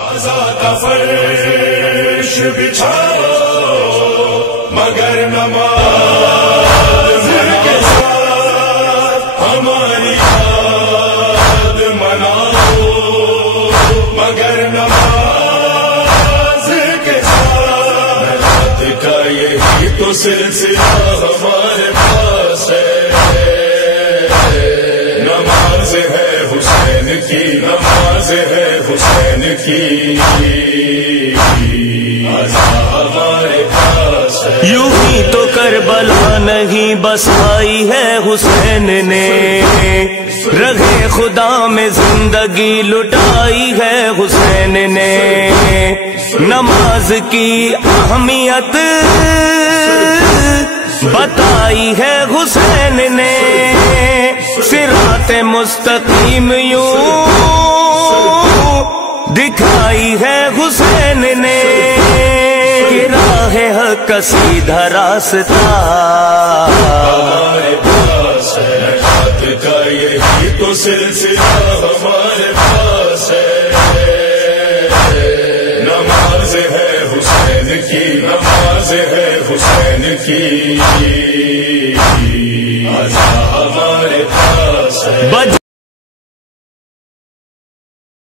آزاد فرش بچھاؤ مگر نماز کے ساتھ ہماری یاد مناؤ، مگر نماز کے ساتھ رات کا یہی تو سلسلہ ہمارے پاس ہے، نماز ہے حسین کی، نماز ہے حسین کی، ہمارے پاس ہے۔ یوں ہی تو کربلا نہیں بسائی ہے حسین نے، رہے خدا میں زندگی لٹائی ہے حسین نے، نماز کی اہمیت بتائی ہے حسین نے، صراط مستقیم یوں دکھائی ہے حسین نے، راہ حق کا سیدھا راستہ ہمارے پاس ہے، رات کا یہی تو سلسلہ ہمارے پاس ہے، نماز ہے حسین کی، نماز ہے حسین کی، ہمارے پاس ہے۔